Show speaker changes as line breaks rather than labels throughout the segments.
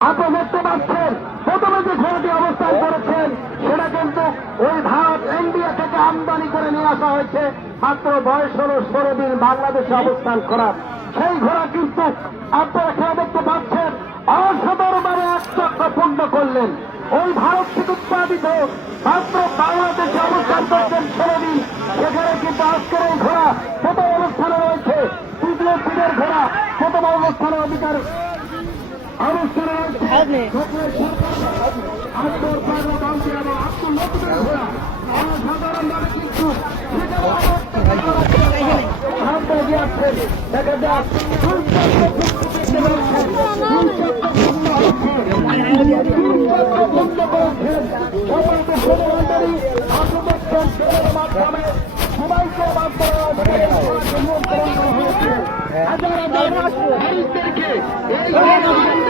দেখতে পাচ্ছেন। প্রথমে যে ঘোড়াটি অবস্থান করেছেন, সেটা কিন্তু ওই ভারত ইন্ডিয়া থেকে আমদানি করে নিয়ে আসা হয়েছে। মাত্র বয়স হল ষোলো দিন বাংলাদেশে অবস্থান করার। সেই ঘোড়া কিন্তু আপনারা খেয়ে পাচ্ছেন, অসাধারণভাবে এক চক্র পূর্ণ করলেন। ওই ভারত থেকে উৎপাদিত মাত্র বাংলাদেশে অবস্থান করছেন ষোলো দিন। সেখানে কিন্তু আজকের এই ঘোড়া প্রথম অবস্থানে রয়েছে। তৃতীয় দিনের ঘোড়া প্রথম অবস্থানে অধিকার যাক সবাইকে হাজার হাজার এই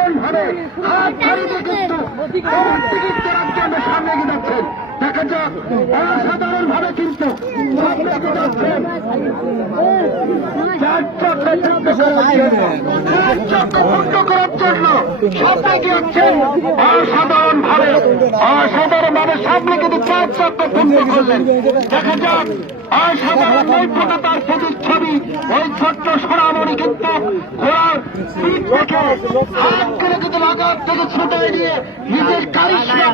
ভাবে হাত দিয়ে কিন্তু সামনে অসাধারণ ভাবে কিন্তু অসাধারণ ভাবে অসাধারণ ভাবে সামনে কিন্তু চার চক্র পূর্ণ করলেন দেখা যাক অসাধারণ নৈপুণ্যতার প্রতিচ্ছবি ওই ছোট্ট সোনামণি কিন্তু হাত লাগার থেকে ছুটে গিয়ে নিজের কারিশ্মা